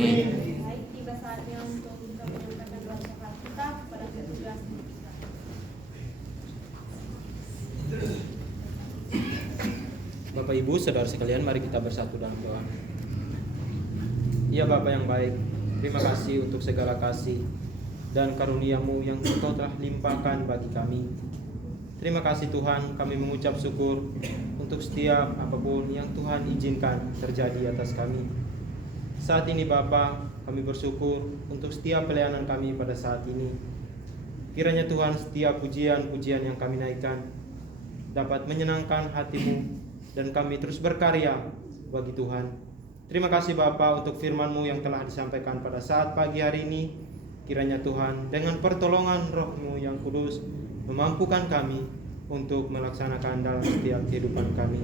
Amin. Baik, tiba saatnya untuk kita menyampaikan doa syafaat kita kepada petugas kita. Bapak Ibu, saudara sekalian, mari kita bersatu dalam doa. Ya Bapa yang baik, terima kasih untuk segala kasih dan karunia-Mu yang Engkau telah limpahkan bagi kami. Terima kasih Tuhan, kami mengucap syukur untuk setiap apapun yang Tuhan izinkan terjadi atas kami. Saat ini Bapa, kami bersyukur untuk setiap pelayanan kami pada saat ini. Kiranya Tuhan, setiap pujian-pujian yang kami naikkan dapat menyenangkan hati-Mu dan kami terus berkarya bagi Tuhan. Terima kasih Bapa untuk firman-Mu yang telah disampaikan pada saat pagi hari ini. Kiranya Tuhan, dengan pertolongan Roh-Mu yang kudus, memampukan kami untuk melaksanakan dalam setiap kehidupan kami.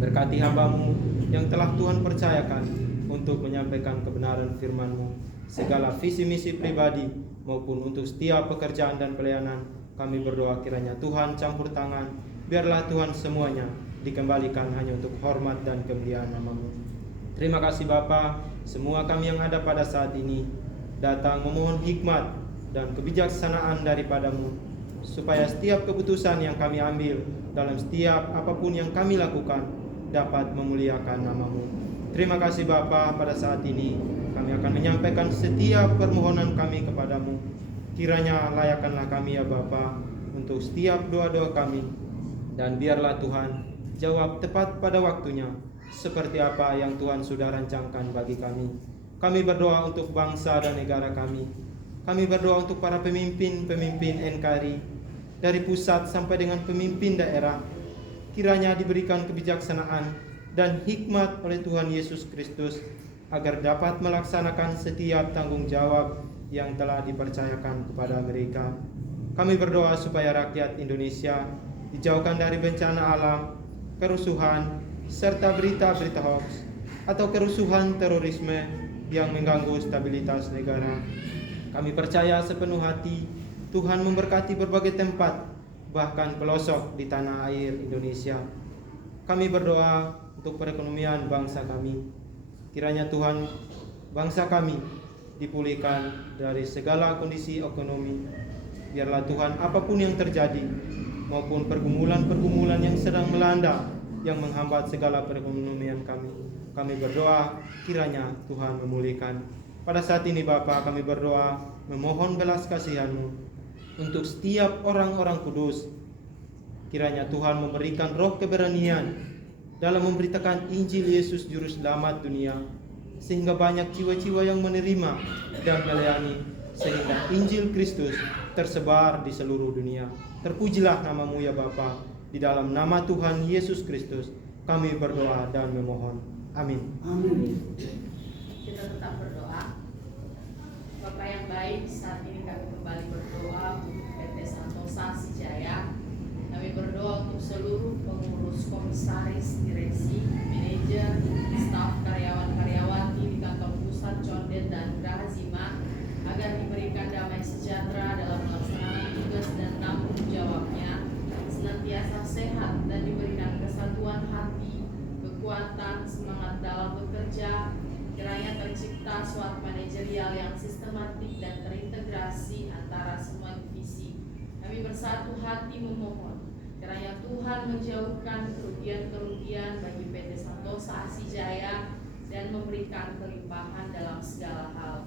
Berkati hamba-Mu yang telah Tuhan percayakan untuk menyampaikan kebenaran firman-Mu, segala visi misi pribadi maupun untuk setiap pekerjaan dan pelayanan. Kami berdoa kiranya Tuhan campur tangan, biarlah Tuhan semuanya dikembalikan hanya untuk hormat dan kemuliaan nama-Mu. Terima kasih Bapa, semua kami yang ada pada saat ini datang memohon hikmat dan kebijaksanaan daripada-Mu, supaya setiap keputusan yang kami ambil dalam setiap apapun yang kami lakukan dapat memuliakan nama-Mu. Terima kasih Bapa, pada saat ini kami akan menyampaikan setiap permohonan kami kepada-Mu. Kiranya layakkanlah kami ya Bapa untuk setiap doa-doa kami, dan biarlah Tuhan jawab tepat pada waktunya seperti apa yang Tuhan sudah rancangkan bagi kami. Kami berdoa untuk bangsa dan negara kami. Kami berdoa untuk para pemimpin-pemimpin NKRI dari pusat sampai dengan pemimpin daerah. Kiranya diberikan kebijaksanaan dan hikmat oleh Tuhan Yesus Kristus agar dapat melaksanakan setiap tanggung jawab yang telah dipercayakan kepada mereka. Kami berdoa supaya rakyat Indonesia dijauhkan dari bencana alam, kerusuhan, serta berita-berita hoax atau kerusuhan terorisme yang mengganggu stabilitas negara. Kami percaya sepenuh hati Tuhan memberkati berbagai tempat, bahkan pelosok di tanah air Indonesia. Kami berdoa untuk perekonomian bangsa kami. Kiranya Tuhan, bangsa kami dipulihkan dari segala kondisi ekonomi. Biarlah Tuhan, apapun yang terjadi maupun pergumulan-pergumulan yang sedang melanda yang menghambat segala perekonomian kami berdoa kiranya Tuhan memulihkan. Pada saat ini Bapa, kami berdoa memohon belas kasihan-Mu untuk setiap orang-orang kudus. Kiranya Tuhan memberikan roh keberanian dalam memberitakan Injil Yesus Juru Selamat dunia, sehingga banyak jiwa-jiwa yang menerima dan melayani, sehingga Injil Kristus tersebar di seluruh dunia. Terpujilah nama-Mu ya Bapa. Di dalam nama Tuhan Yesus Kristus kami berdoa dan memohon. Amin. Amin. Kita tetap berdoa. Bapak yang baik, saat ini kami kembali berdoa untuk PT Santosa Sijaya. Kami berdoa untuk seluruh pengurus, komisaris, direksi, manajer, staf, karyawan-karyawati di kantor pusat, Condet, dan Geraha Zima agar diberikan damai sejahtera dalam melaksanakan tugas dan tanggung jawabnya, senantiasa sehat dan diberikan kesatuan hati, kekuatan, semangat dalam bekerja. Kiranya tercipta suatu manajerial yang sistematik dan terintegrasi antara semua divisi. Kami bersatu hati memohon kiranya Tuhan menjauhkan kerugian-kerugian bagi PT Santosa Asijaya dan memberikan kelimpahan dalam segala hal.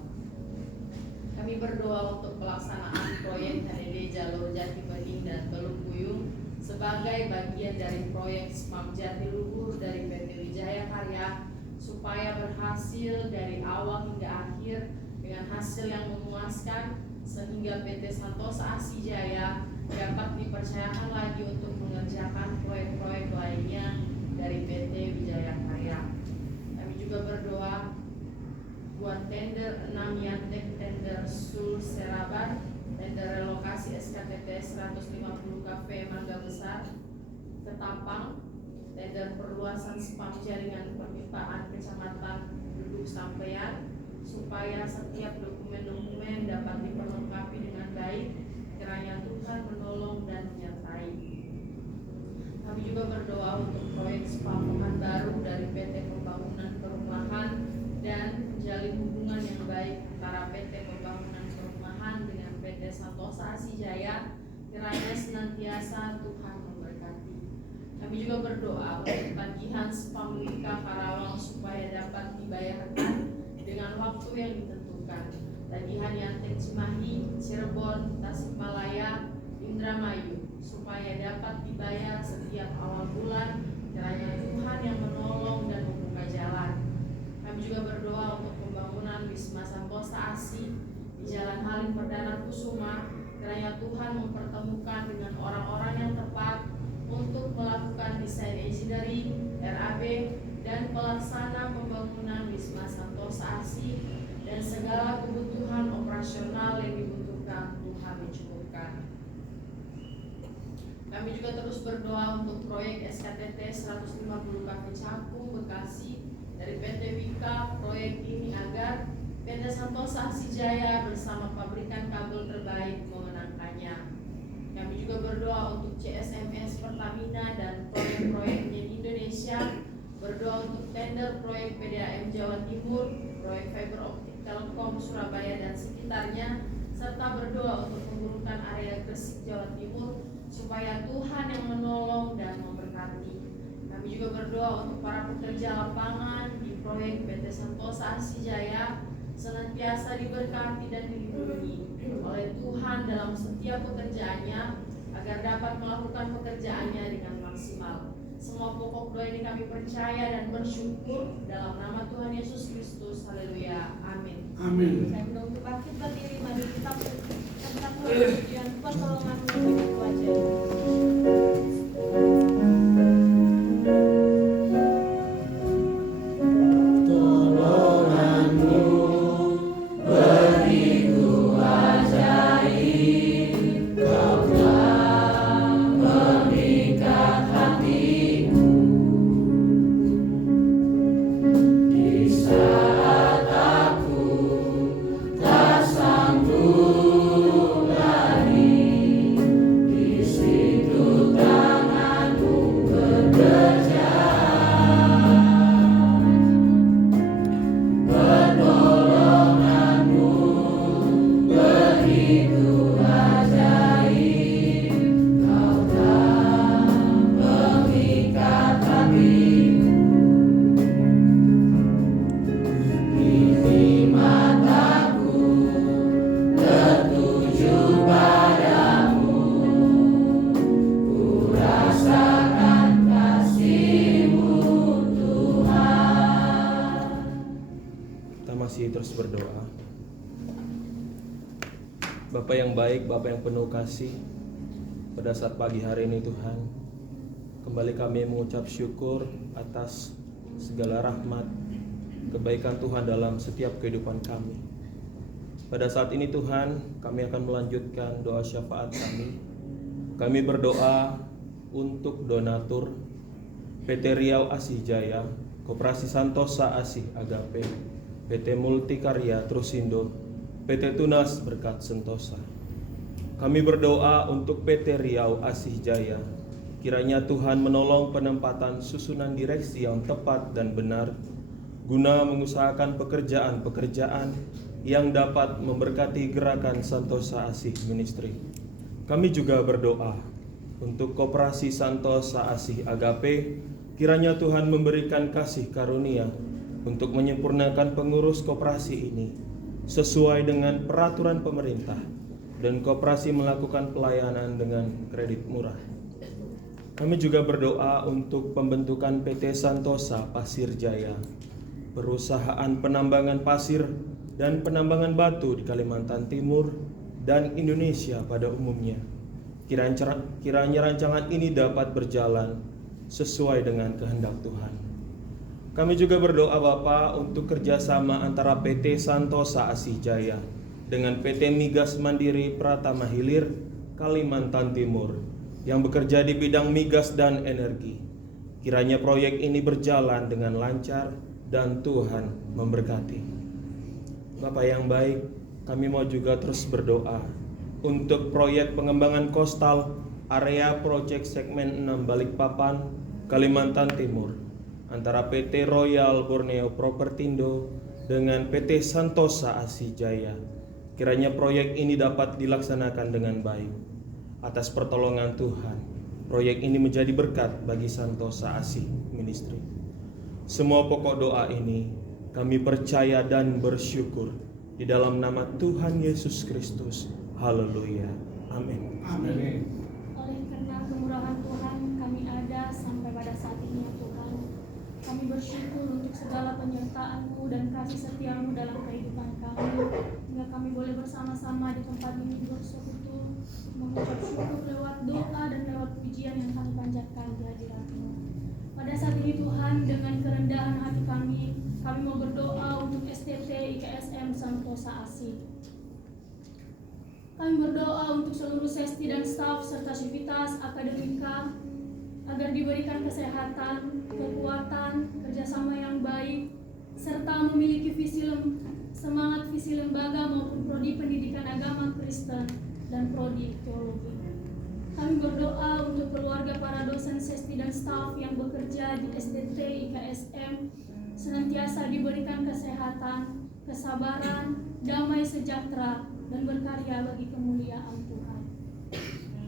Kami berdoa untuk pelaksanaan proyek HDD Jalur Jati Bening dan Teluk Buyung sebagai bagian dari proyek Smart Jatiluhur dari PT Wijaya Karya, supaya berhasil dari awal hingga akhir dengan hasil yang memuaskan, sehingga PT Santosa Asijaya dapat dipercayakan lagi untuk mengerjakan proyek-proyek lainnya dari PT Wijaya Karya. Kami juga berdoa buat tender 6 Yantek, tender Sul Seraban, tender relokasi SKTP 150 KV Mangga Besar, Ketapang, tender perluasan spam jaringan perpipaan kecamatan Duduk Sampean, supaya setiap dokumen-dokumen dapat diperlengkapi dengan baik. Kiranya Tuhan menolong dan menyertai. Kami juga berdoa untuk proyek spam Pekanbaru dari PT Pembangunan Perumahan dan menjalin hubungan Santosa Asijaya, kiranya senantiasa Tuhan memberkati. Kami juga berdoa untuk tagihan Spamwika Karawang supaya dapat dibayarkan dengan waktu yang ditentukan. Tagihan Yantek Cimahi, Cirebon, Tasikmalaya, Indramayu supaya dapat dibayar setiap awal bulan. Kiranya Tuhan yang menolong dan membuka jalan. Kami juga berdoa untuk pembangunan Wisma Santosa Asih di Jalan Halim Perdana Kusuma. Kiranya Tuhan mempertemukan dengan orang-orang yang tepat untuk melakukan desain engineering, RAB, dan pelaksana pembangunan Wisma Santosa Asih dan segala kebutuhan operasional yang dibutuhkan Tuhan mencukupkan. Kami juga terus berdoa untuk proyek SKTT 150 Kafe Cakung, Bekasi dari PT Wika. Proyek ini agar PT Santosa Asijaya bersama pabrikan kabel terbaik memenangkannya. Kami juga berdoa untuk CSMS Pertamina dan proyek-proyeknya di Indonesia. Berdoa untuk tender proyek PDAM Jawa Timur, proyek fiber optik Telkom Surabaya dan sekitarnya, serta berdoa untuk pengurukan area Gresik Jawa Timur supaya Tuhan yang menolong dan memberkati. Kami juga berdoa untuk para pekerja lapangan di proyek PT Santosa Asijaya senantiasa diberkati dan dilindungi oleh Tuhan dalam setiap pekerjaannya agar dapat melakukan pekerjaannya dengan maksimal. Semua pokok doa ini kami percaya dan bersyukur dalam nama Tuhan Yesus Kristus. Haleluya. Amin. Amin. Saya undang untuk bangkit berdiri, mari kita angkat pujian pertolonganmu begitu aja. Terus berdoa. Bapa yang baik, Bapa yang penuh kasih, pada saat pagi hari ini Tuhan, kembali kami mengucap syukur atas segala rahmat, kebaikan Tuhan dalam setiap kehidupan kami. Pada saat ini Tuhan, kami akan melanjutkan doa syafaat kami. Kami berdoa untuk donatur PT Riau Asijaya, Koperasi Santosa Asih Agape, PT Multikarya Trusindo, PT Tunas Berkat Sentosa. Kami berdoa untuk PT Riau Asih Jaya. Kiranya Tuhan menolong penempatan susunan direksi yang tepat dan benar guna mengusahakan pekerjaan-pekerjaan yang dapat memberkati gerakan Santosa Asih Ministry. Kami juga berdoa untuk Koperasi Santosa Asih Agape. Kiranya Tuhan memberikan kasih karunia untuk menyempurnakan pengurus koperasi ini sesuai dengan peraturan pemerintah dan koperasi melakukan pelayanan dengan kredit murah. Kami juga berdoa untuk pembentukan PT Santosa Pasir Jaya, perusahaan penambangan pasir dan penambangan batu di Kalimantan Timur dan Indonesia pada umumnya. Kiranya rancangan ini dapat berjalan sesuai dengan kehendak Tuhan. Kami juga berdoa Bapa untuk kerjasama antara PT Santosa Asih Jaya dengan PT Migas Mandiri Pratama Hilir Kalimantan Timur yang bekerja di bidang migas dan energi. Kiranya proyek ini berjalan dengan lancar dan Tuhan memberkati. Bapa yang baik, kami mau juga terus berdoa untuk proyek pengembangan kostal area proyek segmen 6 Balikpapan, Kalimantan Timur antara PT Royal Borneo Propertindo dengan PT Santosa Asih Jaya. Kiranya proyek ini dapat dilaksanakan dengan baik. Atas pertolongan Tuhan, proyek ini menjadi berkat bagi Santosa Asih Ministry. Semua pokok doa ini kami percaya dan bersyukur di dalam nama Tuhan Yesus Kristus. Haleluya. Amin. Oleh karena kemurahan Tuhan kami ada sampai pada saat ini ya Tuhan. Kami bersyukur untuk segala penyertaan-Mu dan kasih setia-Mu dalam kehidupan kami. Hingga kami boleh bersama-sama di tempat ini bersekutu, mengucap syukur lewat doa dan lewat pujian yang kami panjatkan di hadirat-Mu. Pada saat ini Tuhan, dengan kerendahan hati kami mau berdoa untuk STT IKSM Santosa Asih. Kami berdoa untuk seluruh sesti dan staf serta sivitas akademika agar diberikan kesehatan, kekuatan, kerjasama yang baik, serta memiliki semangat visi lembaga maupun prodi pendidikan agama Kristen dan prodi teologi. Kami berdoa untuk keluarga para dosen sesti dan staf yang bekerja di STT IKSM senantiasa diberikan kesehatan, kesabaran, damai sejahtera, dan berkarya bagi kemuliaan Tuhan.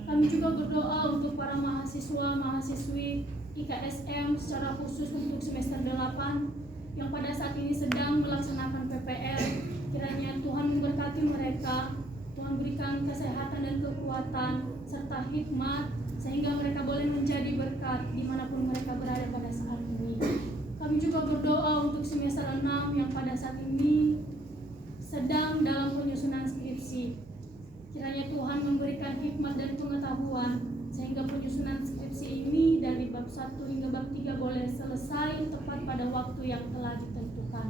Kami juga berdoa untuk para mahasiswa-mahasiswi IKSM secara khusus untuk semester 8 yang pada saat ini sedang melaksanakan PPL. Kiranya Tuhan memberkati mereka, Tuhan berikan kesehatan dan kekuatan serta hikmat sehingga mereka boleh menjadi berkat dimanapun mereka berada pada saat ini. Kami juga berdoa untuk semester 6 yang pada saat ini sedang dalam penyusunan skripsi. Kiranya Tuhan memberikan hikmat dan pengetahuan sehingga penyusunan skripsi ini dari bab 1 hingga bab 3 boleh selesai tepat pada waktu yang telah ditentukan.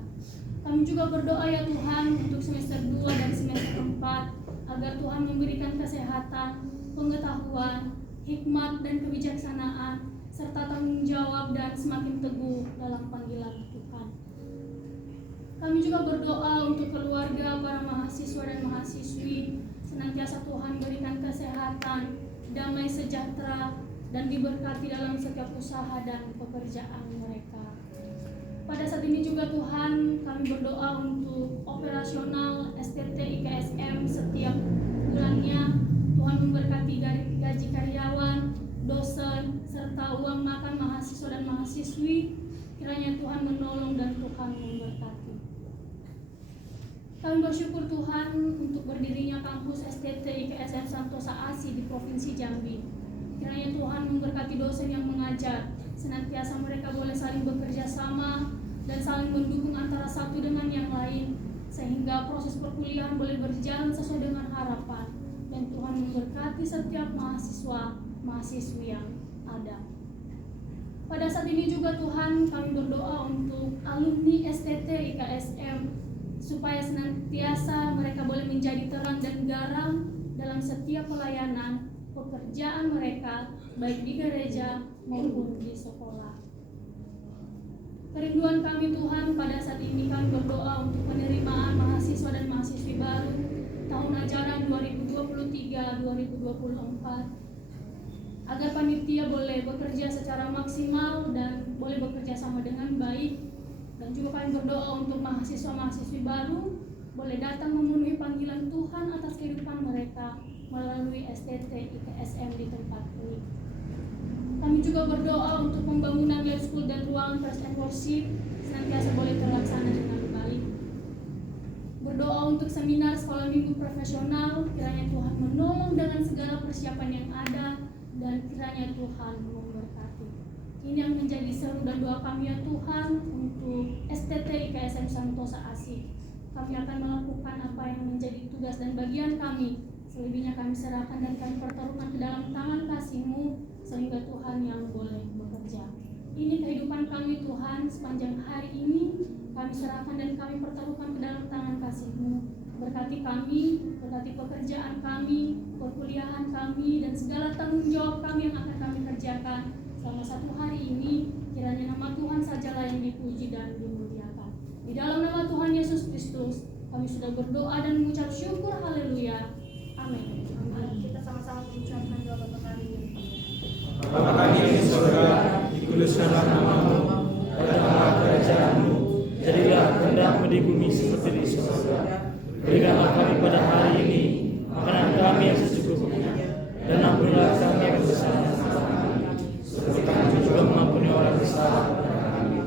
Kami juga berdoa ya Tuhan untuk semester 2 dan semester 4 agar Tuhan memberikan kesehatan, pengetahuan, hikmat dan kebijaksanaan serta tanggung jawab dan semakin teguh dalam panggilan Tuhan. Kami juga berdoa untuk keluarga para mahasiswa dan mahasiswi senantiasa Tuhan berikan kesehatan, damai sejahtera, dan diberkati dalam setiap usaha dan pekerjaan mereka. Pada saat ini juga Tuhan kami berdoa untuk operasional STT IKSM setiap bulannya. Tuhan memberkati gaji karyawan, dosen, serta uang makan mahasiswa dan mahasiswi. Kiranya Tuhan menolong dan Tuhan memberkati. Kami bersyukur Tuhan untuk berdirinya kampus STT IKSM Santosa Asih di Provinsi Jambi. Kiranya Tuhan memberkati dosen yang mengajar, senantiasa mereka boleh saling bekerja sama dan saling mendukung antara satu dengan yang lain, sehingga proses perkuliahan boleh berjalan sesuai dengan harapan. Dan Tuhan memberkati setiap mahasiswa-mahasiswi yang ada. Pada saat ini juga Tuhan kami berdoa untuk alumni STT IKSM supaya senantiasa mereka boleh menjadi terang dan garam dalam setiap pelayanan pekerjaan mereka, baik di gereja maupun di sekolah. Kerinduan kami Tuhan pada saat ini kami berdoa untuk penerimaan mahasiswa dan mahasiswi baru tahun ajaran 2023-2024 agar panitia boleh bekerja secara maksimal dan boleh bekerja sama dengan baik. Dan juga kami berdoa untuk mahasiswa-mahasiswi baru boleh datang memenuhi panggilan Tuhan atas kehidupan mereka melalui STT IKSM di tempat ini. Kami juga berdoa untuk pembangunan lab school dan ruangan praise and worship senantiasa boleh terlaksana dengan baik. Berdoa untuk seminar sekolah minggu profesional, kiranya Tuhan menolong dengan segala persiapan yang ada dan kiranya Tuhan memberkati. Ini yang menjadi seru dan doa kami ya Tuhan untuk STT IKSM Santosa Asih. Kami akan melakukan apa yang menjadi tugas dan bagian kami. Selebihnya kami serahkan dan kami pertaruhkan ke dalam tangan kasih-Mu sehingga Tuhan yang boleh bekerja. Ini kehidupan kami Tuhan sepanjang hari ini. Kami serahkan dan kami pertaruhkan ke dalam tangan kasih-Mu. Berkati kami, berkati pekerjaan kami, perkuliahan kami, dan segala tanggung jawab kami yang akan kami kerjakan selama satu hari ini. Kiranya nama Tuhan sajalah yang dipuji dan dimuliakan. Di dalam nama Tuhan Yesus Kristus kami sudah berdoa dan mengucap syukur. Haleluya. Amin. Kita sama-sama mengucapkan doa Bapa kami. Bapa kami yang di surga, dikuduskanlah nama-Mu, datanglah kerajaan-Mu, jadilah kehendak-Mu di bumi seperti di surga. Berikanlah kami pada hari ini makanan kami yang secukupnya, dan ampunilah kami akan kesalahan kami, seperti kami juga mengampuni orang bersalah kepada kami.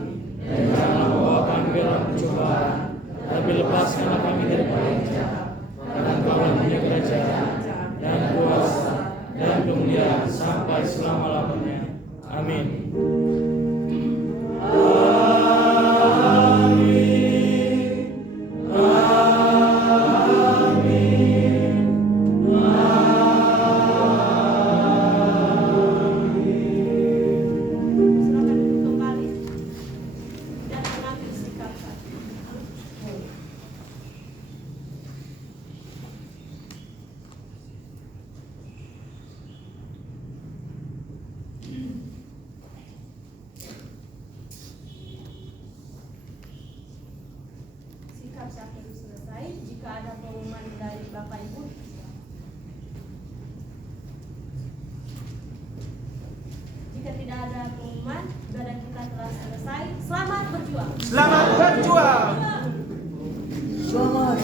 Dan janganlah membawa kami ke dalam pencobaan, tapi lepaskanlah kami daripada yang jahat. Karena Engkau yang punya kerajaan dan kuasa dan kemuliaan sampai selama-lamanya. Amin. Silakan duduk kembali dan mengambil sikap satu. Sikap satu selesai. Jika ada pengumuman dari Bapak Ibu, jika tidak ada pengumuman, ibadah kita telah selesai. Selamat berjuang. Selamat berjuang. Selamat